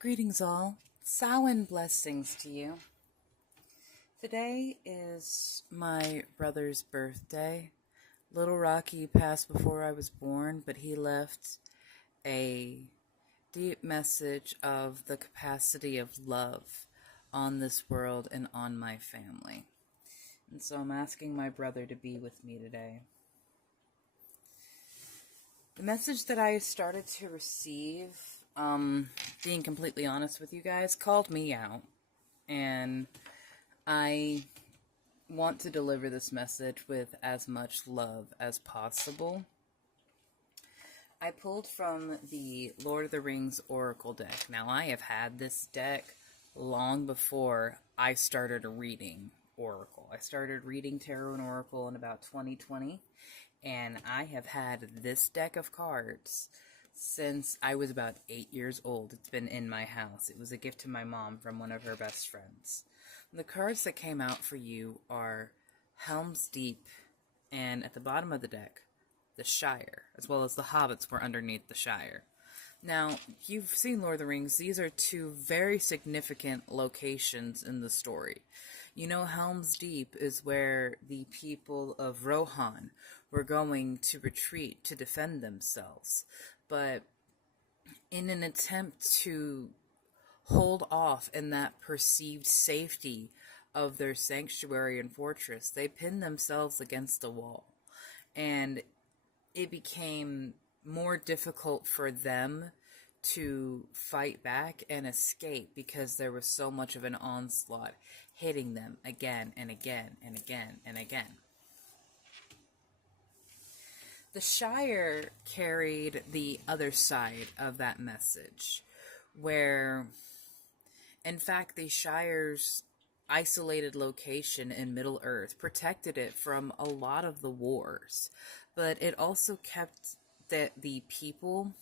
Greetings all. Samhain blessings to you. Today is my brother's birthday. Little Rocky passed before I was born, but he left a deep message of the capacity of love on this world and on my family. And so I'm asking my brother to be with me today. The message that I started to receive, being completely honest with you guys, called me out. And I want to deliver this message with as much love as possible. I pulled from the Lord of the Rings Oracle deck. Now, I have had this deck long before I started reading Oracle. I started reading Tarot and Oracle in about 2020. And I have had this deck of cards since I was about 8 years old. It's been in my house. It was a gift to my mom from one of her best friends. The cards that came out for you are Helm's Deep, and at the bottom of the deck, the Shire, as well as the Hobbits were underneath the Shire. Now, you've seen Lord of the Rings. These are two very significant locations in the story. You know, Helm's Deep is where the people of Rohan were going to retreat to defend themselves. But in an attempt to hold off in that perceived safety of their sanctuary and fortress, they pinned themselves against the wall. And it became more difficult for them to fight back and escape because there was so much of an onslaught hitting them again and again and again and again. The Shire carried the other side of that message, where, in fact, the Shire's isolated location in Middle-earth protected it from a lot of the wars, but it also kept the people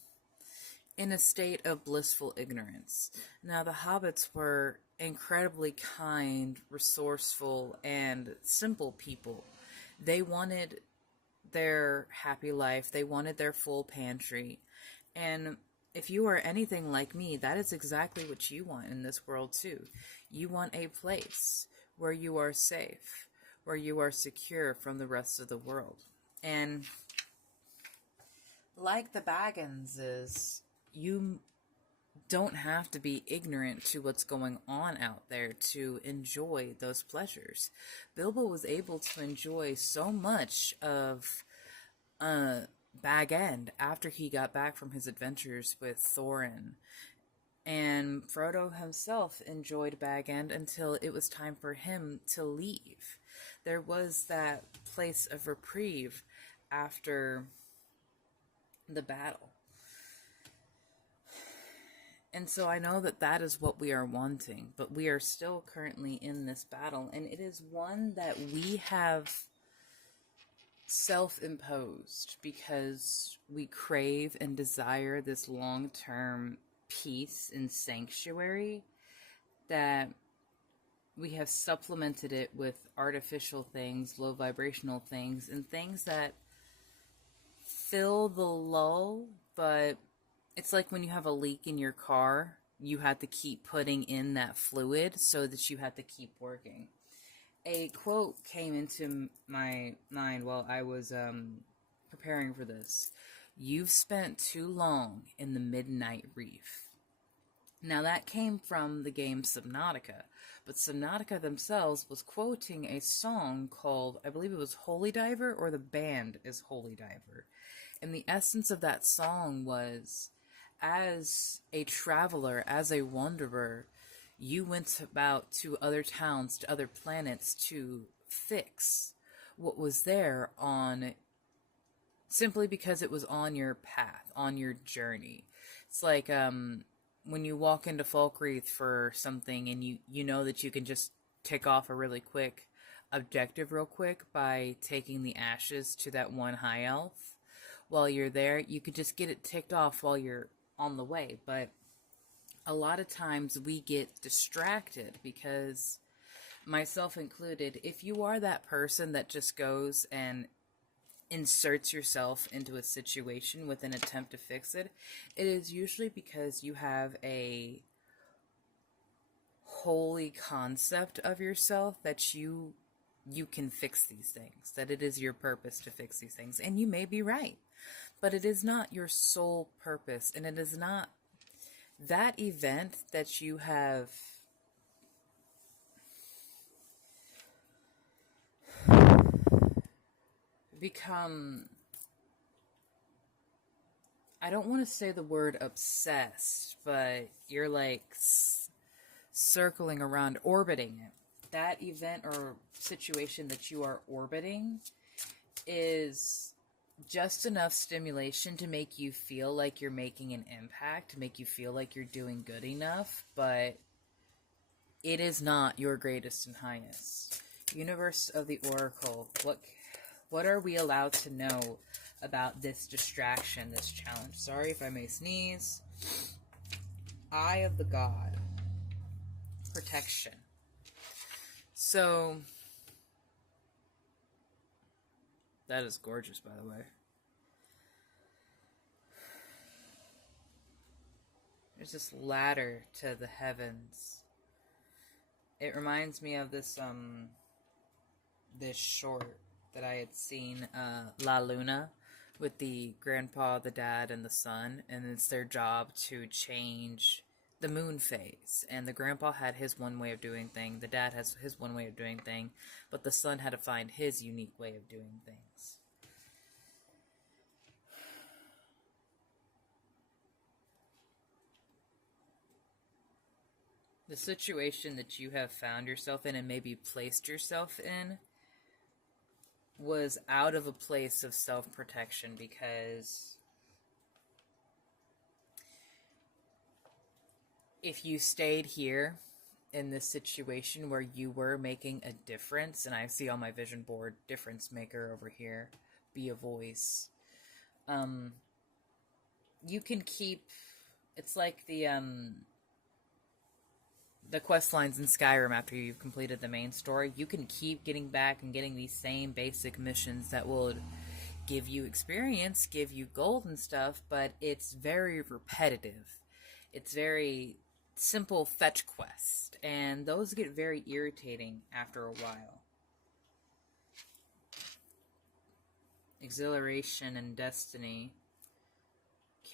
in a state of blissful ignorance. Now, the hobbits were incredibly kind, resourceful, and simple people. They wanted their happy life. They wanted their full pantry. And if you are anything like me, that is exactly what you want in this world too. You want a place where you are safe, where you are secure from the rest of the world. And like the Bagginses, you don't have to be ignorant to what's going on out there to enjoy those pleasures. Bilbo was able to enjoy so much of Bag End after he got back from his adventures with Thorin. And Frodo himself enjoyed Bag End until it was time for him to leave. There was that place of reprieve after the battle. And so I know that that is what we are wanting, but we are still currently in this battle, and it is one that we have self-imposed because we crave and desire this long-term peace and sanctuary, that we have supplemented it with artificial things, low vibrational things, and things that fill the lull, but it's like when you have a leak in your car, you have to keep putting in that fluid so that you have to keep working. A quote came into my mind while I was preparing for this. "You've spent too long in the Midnight Reef." Now that came from the game Subnautica, but Subnautica themselves was quoting a song called, I believe it was Holy Diver, or the band is Holy Diver. And the essence of that song was, as a traveler, as a wanderer, you went about to other towns, to other planets to fix what was there on, simply because it was on your path, on your journey. It's like when you walk into Falkreath for something and you know that you can just tick off a really quick objective real quick by taking the ashes to that one high elf. While you're there, you could just get it ticked off while you're on the way. But a lot of times we get distracted because, myself included, if you are that person that just goes and inserts yourself into a situation with an attempt to fix it, it is usually because you have a holy concept of yourself that you can fix these things, that it is your purpose to fix these things. And you may be right, but it is not your sole purpose, and it is not that event that you have become, I don't want to say the word obsessed, but you're like circling around, orbiting it. That event or situation that you are orbiting is just enough stimulation to make you feel like you're making an impact, to make you feel like you're doing good enough, but it is not your greatest and highest. Universe of the Oracle, what are we allowed to know about this distraction, this challenge? Sorry if I may sneeze. Eye of the God. Protection. So, that is gorgeous, by the way. There's this ladder to the heavens. It reminds me of this short that I had seen, La Luna, with the grandpa, the dad, and the son, and it's their job to change the moon phase. And the grandpa had his one way of doing thing, the dad has his one way of doing thing, but the son had to find his unique way of doing things. The situation that you have found yourself in and maybe placed yourself in was out of a place of self-protection, because if you stayed here in this situation where you were making a difference, and I see on my vision board, difference maker over here, be a voice, you can keep, it's like the quest lines in Skyrim after you've completed the main story. You can keep getting back and getting these same basic missions that will give you experience, give you gold and stuff, but it's very repetitive. It's very simple fetch quest, and those get very irritating after a while. Exhilaration and Destiny.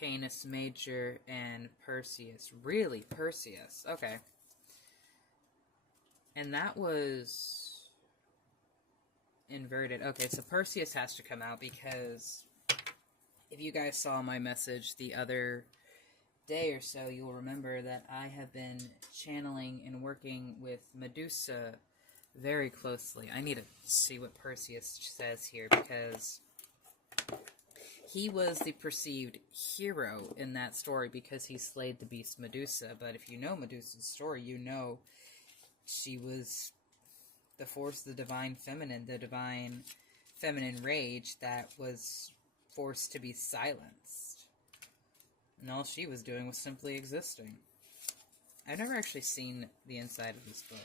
Canis Major and Perseus. Really? Perseus. Okay. And that was inverted. Okay, so Perseus has to come out, because if you guys saw my message the other day or so, you'll remember that I have been channeling and working with Medusa very closely. I need to see what Perseus says here, because he was the perceived hero in that story because he slayed the beast Medusa. But if you know Medusa's story, you know she was the force, the divine feminine rage that was forced to be silenced. And all she was doing was simply existing. I've never actually seen the inside of this book.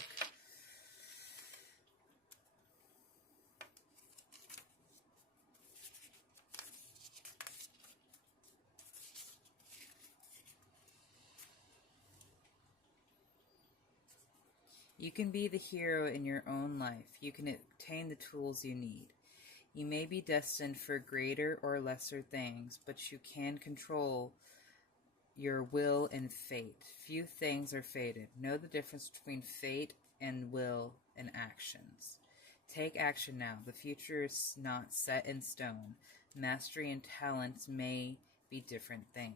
You can be the hero in your own life. You can obtain the tools you need. You may be destined for greater or lesser things, but you can control your will and fate. Few things are fated. Know the difference between fate and will and actions. Take action now. The future is not set in stone. Mastery and talents may be different things.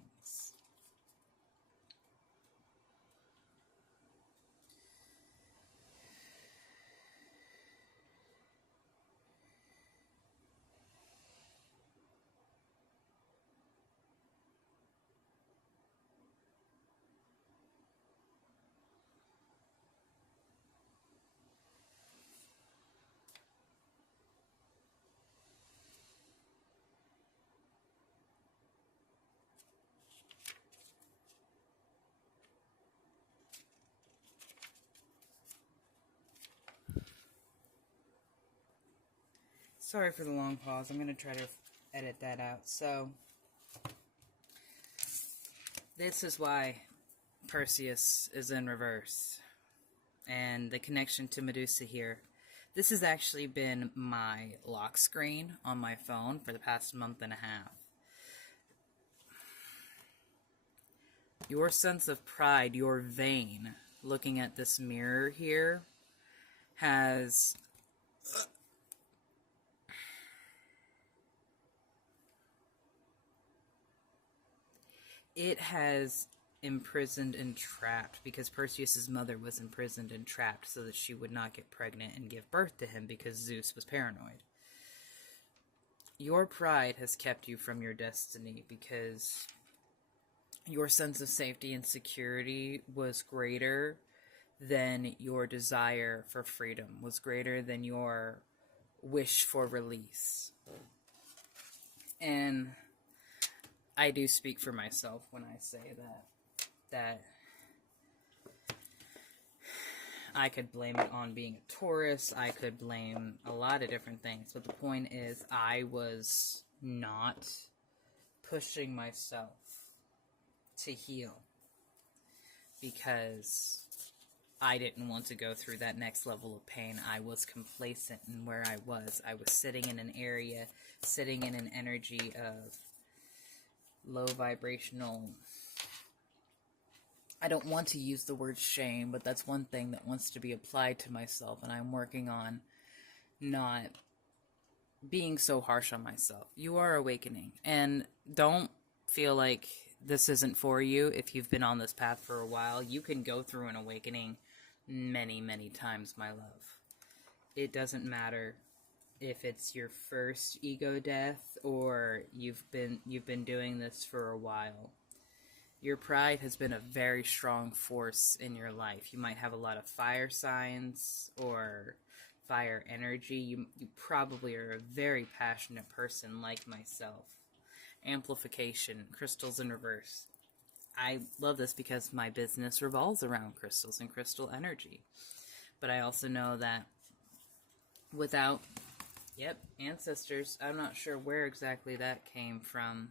Sorry for the long pause. I'm going to try to edit that out. So, this is why Perseus is in reverse. and the connection to Medusa here. This has actually been my lock screen on my phone for the past month and a half. Your sense of pride, your vein, looking at this mirror here, has imprisoned and trapped, because Perseus's mother was imprisoned and trapped so that she would not get pregnant and give birth to him because Zeus was paranoid. Your pride has kept you from your destiny because your sense of safety and security was greater than your desire for freedom, was greater than your wish for release. And I do speak for myself when I say that I could blame it on being a Taurus. I could blame a lot of different things. But the point is, I was not pushing myself to heal because I didn't want to go through that next level of pain. I was complacent in where I was. I was sitting in an area, sitting in an energy of low vibrational, I don't want to use the word shame, but that's one thing that wants to be applied to myself, and I'm working on not being so harsh on myself. You are awakening, and don't feel like this isn't for you. If you've been on this path for a while, you can go through an awakening many, many times, my love. It doesn't matter if it's your first ego death or you've been doing this for a while. Your pride has been a very strong force in your life. You might have a lot of fire signs or fire energy. You probably are a very passionate person like myself. Amplification, crystals in reverse. I love this because my business revolves around crystals and crystal energy. But I also know that without, ancestors, I'm not sure where exactly that came from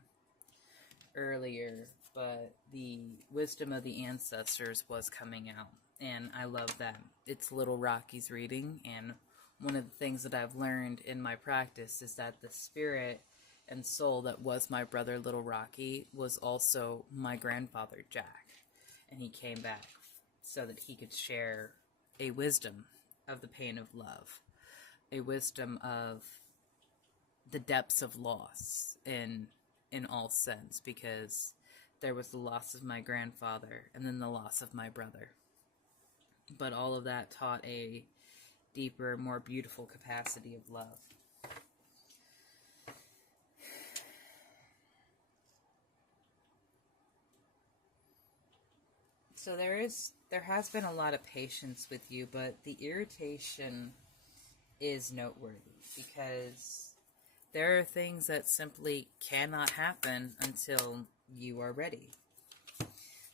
earlier, but the wisdom of the ancestors was coming out, and I love that. It's Little Rocky's reading, and one of the things that I've learned in my practice is that the spirit and soul that was my brother Little Rocky was also my grandfather Jack, and he came back so that he could share a wisdom of the pain of love, a wisdom of the depths of loss in all sense, because there was the loss of my grandfather and then the loss of my brother. But all of that taught a deeper, more beautiful capacity of love. So there has been a lot of patience with you, but the irritation is noteworthy because there are things that simply cannot happen until you are ready.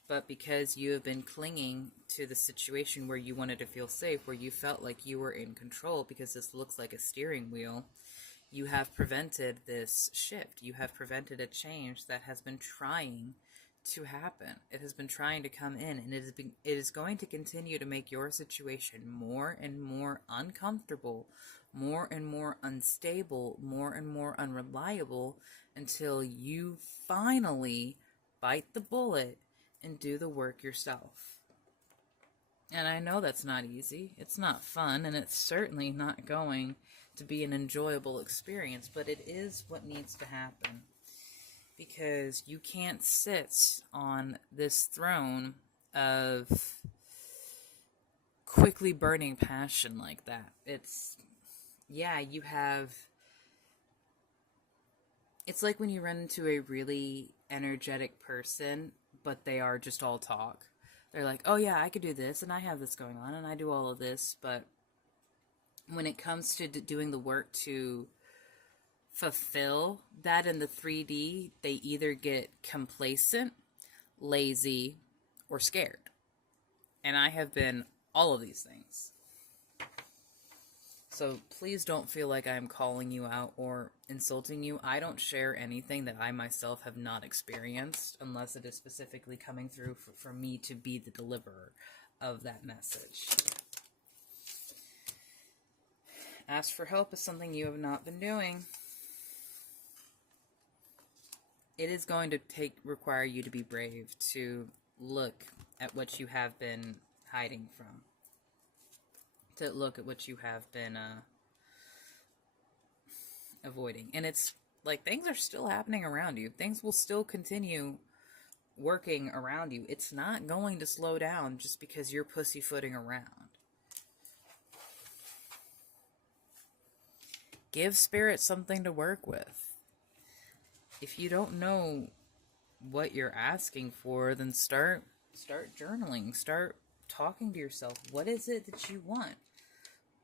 But because you have been clinging to the situation where you wanted to feel safe, where you felt like you were in control, because this looks like a steering wheel, you have prevented this shift. You have prevented a change that has been trying to happen. It has been trying to come in, and it is going to continue to make your situation more and more uncomfortable, more and more unstable, more and more unreliable, until you finally bite the bullet and do the work yourself. And I know that's not easy. It's not fun, and it's certainly not going to be an enjoyable experience, but it is what needs to happen. Because you can't sit on this throne of quickly burning passion like that. It's like when you run into a really energetic person, but they are just all talk. They're like, oh yeah, I could do this, and I have this going on, and I do all of this, but when it comes to doing the work to fulfill that in the 3D, they either get complacent, lazy, or scared. And I have been all of these things. So please don't feel like I'm calling you out or insulting you. I don't share anything that I myself have not experienced unless it is specifically coming through for me to be the deliverer of that message. Ask for help is something you have not been doing. It is going to require you to be brave to look at what you have been hiding from. To look at what you have been avoiding. And it's like things are still happening around you. Things will still continue working around you. It's not going to slow down just because you're pussyfooting around. Give spirit something to work with. If you don't know what you're asking for, then start journaling. Start talking to yourself. What is it that you want?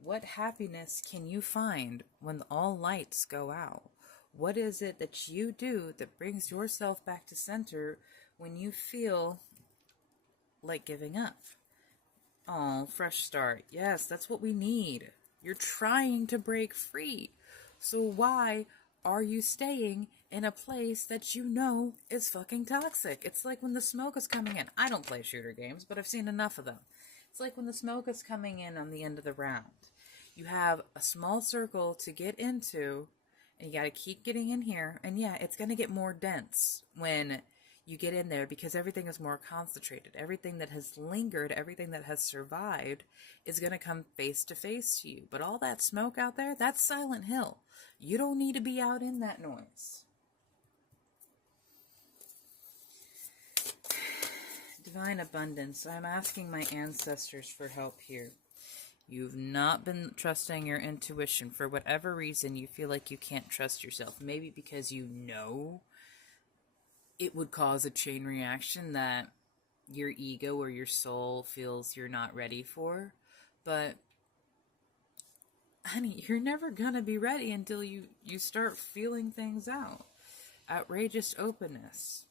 What happiness can you find when all lights go out? What is it that you do that brings yourself back to center when you feel like giving up? Oh, fresh start. Yes, that's what we need. You're trying to break free. So why are you staying in a place that you know is fucking toxic? It's like when the smoke is coming in. I don't play shooter games, but I've seen enough of them. It's like when the smoke is coming in on the end of the round. You have a small circle to get into, and you got to keep getting in here. And yeah, it's going to get more dense when you get in there because everything is more concentrated. Everything that has lingered, everything that has survived is going to come face to face to you. But all that smoke out there, that's Silent Hill. You don't need to be out in that noise. Divine abundance. I'm asking my ancestors for help here. You've not been trusting your intuition. For whatever reason, you feel like you can't trust yourself. Maybe because you know it would cause a chain reaction that your ego or your soul feels you're not ready for. But, honey, you're never gonna be ready until you start feeling things out. Outrageous openness.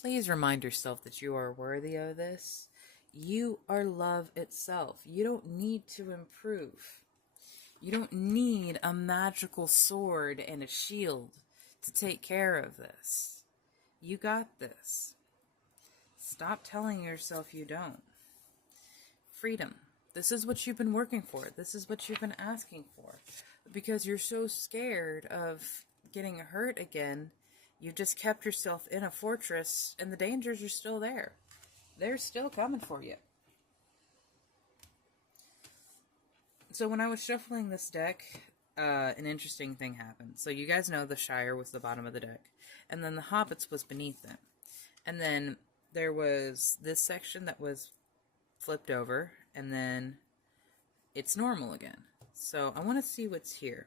Please remind yourself that you are worthy of this. You are love itself. You don't need to improve. You don't need a magical sword and a shield to take care of this. You got this. Stop telling yourself you don't. Freedom. This is what you've been working for. This is what you've been asking for. Because you're so scared of getting hurt again, you've just kept yourself in a fortress, and the dangers are still there. They're still coming for you. So when I was shuffling this deck, an interesting thing happened. So you guys know the Shire was the bottom of the deck, and then the Hobbits was beneath them. And then there was this section that was flipped over, and then it's normal again. So I want to see what's here.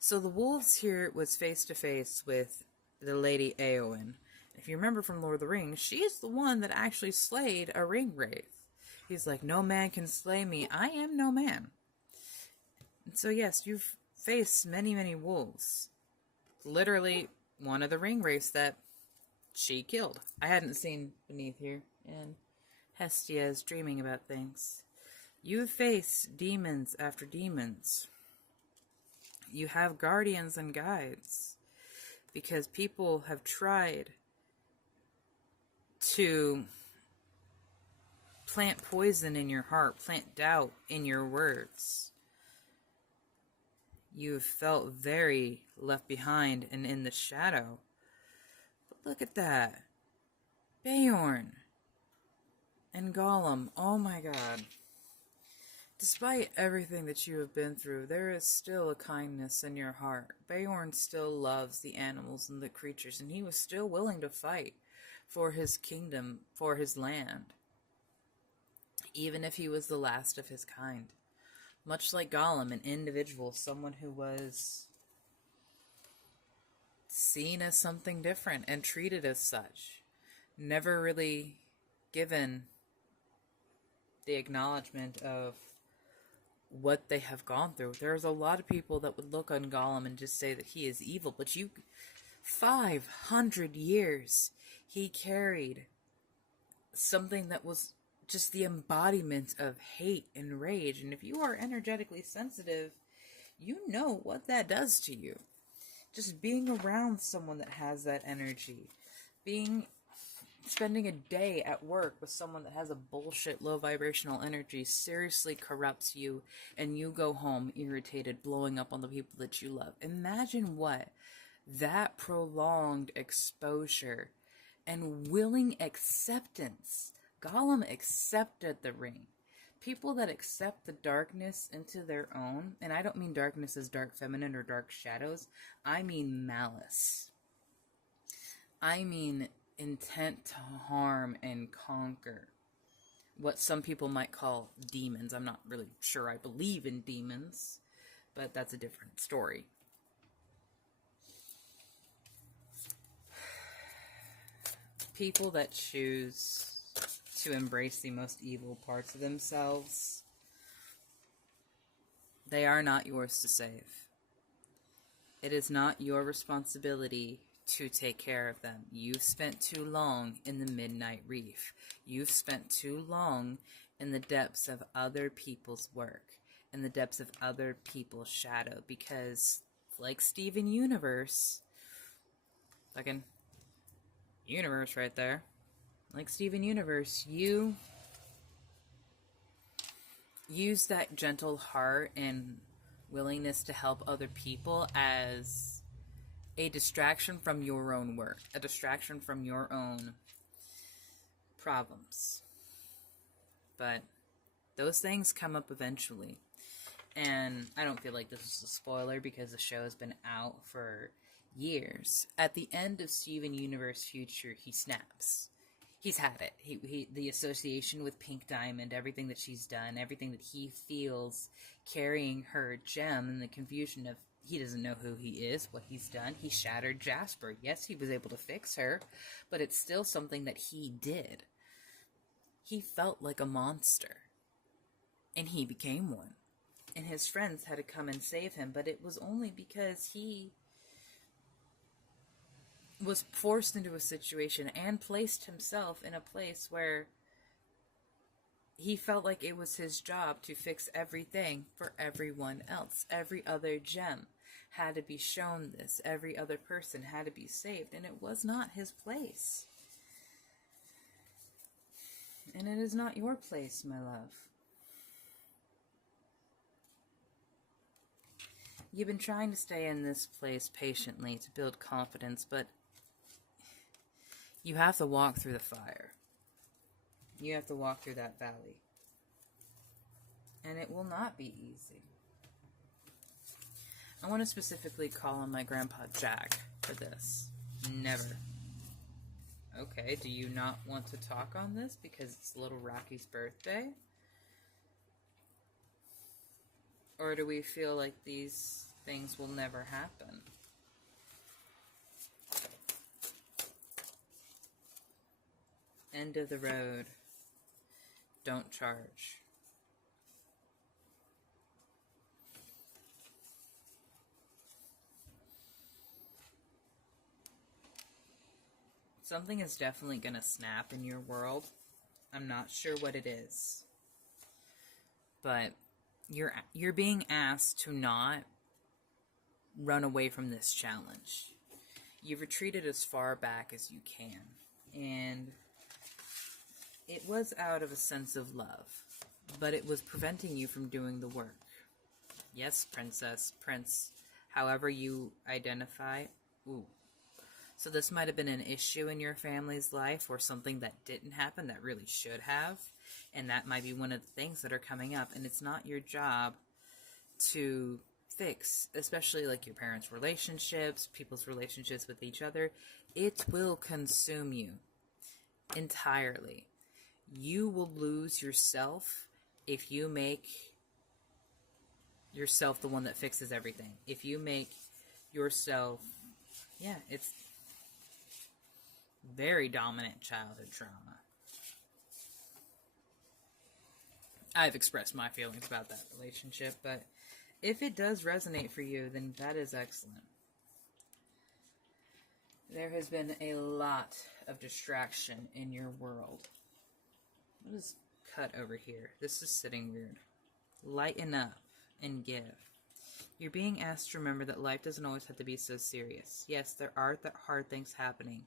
So the wolves here was face to face with the Lady Éowyn. If you remember from Lord of the Rings, she's the one that actually slayed a ring wraith. He's like, no man can slay me. I am no man. And so yes, you've faced many, many wolves. Literally one of the ring wraiths that she killed. I hadn't seen beneath here, and Hestia is dreaming about things. You face demons after demons. You have guardians and guides. Because people have tried to plant poison in your heart, plant doubt in your words. You've felt very left behind and in the shadow. But look at that. Beorn and Gollum. Oh my god. Despite everything that you have been through, there is still a kindness in your heart. Beorn still loves the animals and the creatures, and he was still willing to fight for his kingdom, for his land, even if he was the last of his kind. Much like Gollum, an individual, someone who was seen as something different and treated as such. Never really given the acknowledgement of what they have gone through. There's a lot of people that would look on Gollum and just say that he is evil, but 500 years he carried something that was just the embodiment of hate and rage. And if you are energetically sensitive, you know what that does to you. Just being around someone that has that energy, being Spending a day at work with someone that has a bullshit low vibrational energy seriously corrupts you, and you go home irritated, blowing up on the people that you love. Imagine what that prolonged exposure and willing acceptance. Gollum accepted the ring. People that accept the darkness into their own, and I don't mean darkness as dark feminine or dark shadows, I mean malice. I mean intent to harm and conquer. What some people might call demons. I'm not really sure I believe in demons, but that's a different story. People that choose to embrace the most evil parts of themselves, they are not yours to save. It is not your responsibility to take care of them. You've spent too long in the Midnight Reef. You've spent too long in the depths of other people's work, in the depths of other people's shadow, because like Steven Universe, fucking universe right there, like Steven Universe, you use that gentle heart and willingness to help other people as a distraction from your own work, a distraction from your own problems. But those things come up eventually. And I don't feel like this is a spoiler because the show has been out for years. At the end of Steven Universe Future, he snaps. He's had it. He the association with Pink Diamond, everything that she's done, everything that he feels carrying her gem, and the confusion of he doesn't know who he is, what he's done. He shattered Jasper. Yes, he was able to fix her, but it's still something that he did. He felt like a monster, and he became one. And his friends had to come and save him, but it was only because he was forced into a situation and placed himself in a place where he felt like it was his job to fix everything for everyone else. Every other gem had to be shown this. Every other person had to be saved, and it was not his place. And it is not your place, my love. You've been trying to stay in this place patiently to build confidence, but you have to walk through the fire. You have to walk through that valley. And it will not be easy. I want to specifically call on my grandpa Jack for this. Never. Okay, do you not want to talk on this because it's little Rocky's birthday? Or do we feel like these things will never happen? End of the road. Don't charge. Something is definitely going to snap in your world. I'm not sure what it is. But you're being asked to not run away from this challenge. You've retreated as far back as you can. And it was out of a sense of love. But it was preventing you from doing the work. Yes, princess, prince, however you identify. Ooh. So this might have been an issue in your family's life or something that didn't happen that really should have. And that might be one of the things that are coming up. And it's not your job to fix, especially like your parents' relationships, people's relationships with each other. It will consume you entirely. You will lose yourself if you make yourself the one that fixes everything. If you make yourself, it's very dominant childhood trauma. I've expressed my feelings about that relationship, but if it does resonate for you, then that is excellent. There has been a lot of distraction in your world. What is cut over here? This is sitting weird. Lighten up and give. You're being asked to remember that life doesn't always have to be so serious. Yes, there are hard things happening,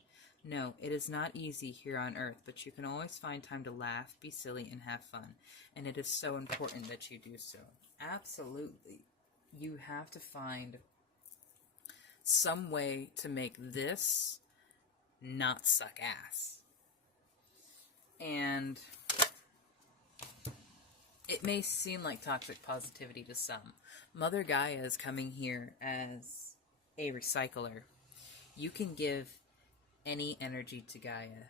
No, it is not easy here on Earth, but you can always find time to laugh, be silly, and have fun. And it is so important that you do so. Absolutely. You have to find some way to make this not suck ass. And it may seem like toxic positivity to some. Mother Gaia is coming here as a recycler. You can give any energy to Gaia,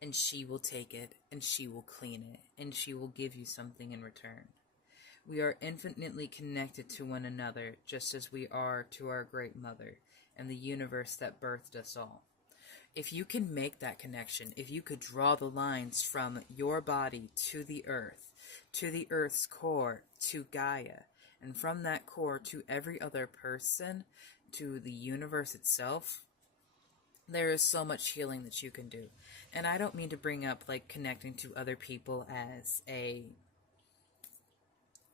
and she will take it, and she will clean it, and she will give you something in return. We are infinitely connected to one another, just as we are to our Great Mother and the universe that birthed us all. If you can make that connection, if you could draw the lines from your body to the Earth's core, to Gaia, and from that core to every other person, to the universe itself, there is so much healing that you can do. And I don't mean to bring up like connecting to other people as a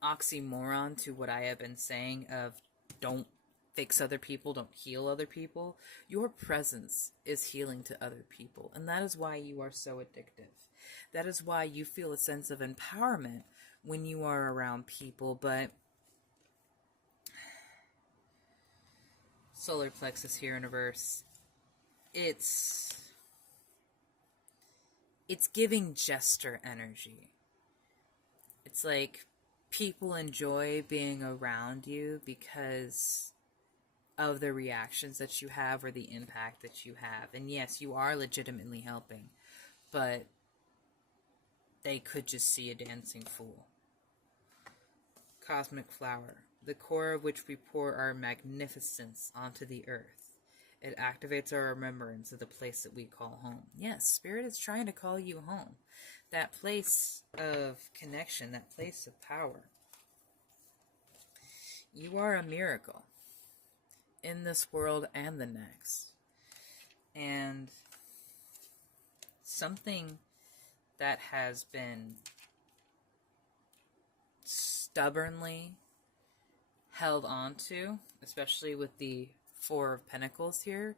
oxymoron to what I have been saying of don't fix other people, don't heal other people. Your presence is healing to other people, and that is why you are so addictive. That is why you feel a sense of empowerment when you are around people. But solar plexus here, universe, it's giving jester energy. It's like people enjoy being around you because of the reactions that you have or the impact that you have. And yes, you are legitimately helping, but they could just see a dancing fool. Cosmic flower, the core of which we pour our magnificence onto the earth. It activates our remembrance of the place that we call home. Yes, Spirit is trying to call you home. That place of connection, that place of power. You are a miracle in this world and the next. And something that has been stubbornly held onto, especially with the Four of Pentacles here,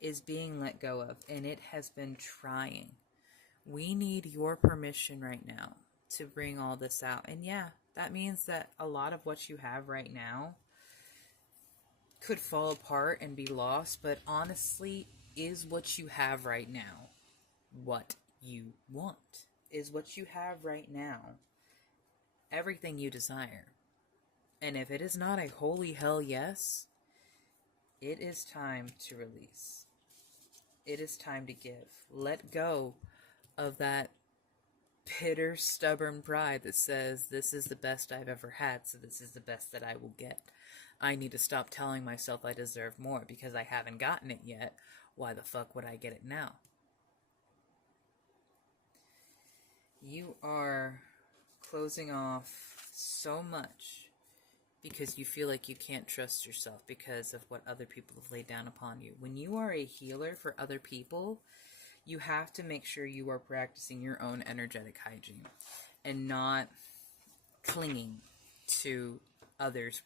is being let go of, and it has been trying. We need your permission right now to bring all this out. And yeah, that means that a lot of what you have right now could fall apart and be lost, but honestly, is what you have right now what you want? Is what you have right now everything you desire? And if it is not a holy hell yes, it is time to release. It is time to give. Let go of that bitter, stubborn pride that says, this is the best I've ever had, so this is the best that I will get. I need to stop telling myself I deserve more because I haven't gotten it yet. Why the fuck would I get it now? You are closing off so much because you feel like you can't trust yourself because of what other people have laid down upon you. When you are a healer for other people, you have to make sure you are practicing your own energetic hygiene and not clinging to others'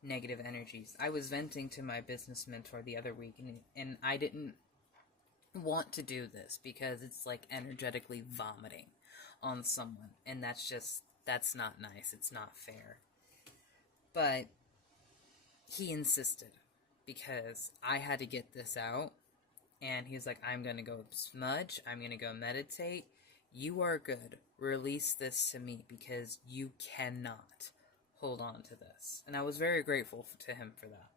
negative energies. I was venting to my business mentor the other week, and I didn't want to do this because it's like energetically vomiting on someone, and that's not nice. It's not fair. But he insisted because I had to get this out, and he was like, I'm gonna go smudge, I'm gonna go meditate. You are good. Release this to me because you cannot hold on to this. And I was very grateful to him for that.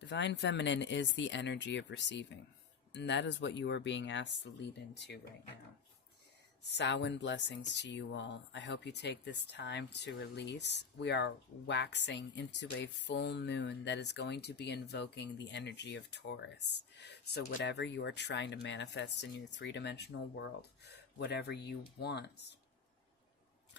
Divine Feminine is the energy of receiving. And that is what you are being asked to lead into right now. Samhain blessings to you all. I hope you take this time to release. We are waxing into a full moon that is going to be invoking the energy of Taurus. So whatever you are trying to manifest in your three-dimensional world, whatever you want,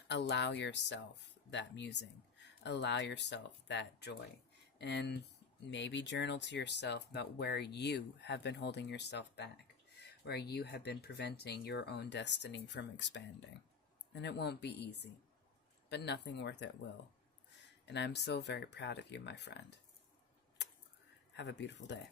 allow yourself that musing. Allow yourself that joy. And maybe journal to yourself about where you have been holding yourself back, where you have been preventing your own destiny from expanding. And it won't be easy, but nothing worth it will. And I'm so very proud of you, my friend. Have a beautiful day.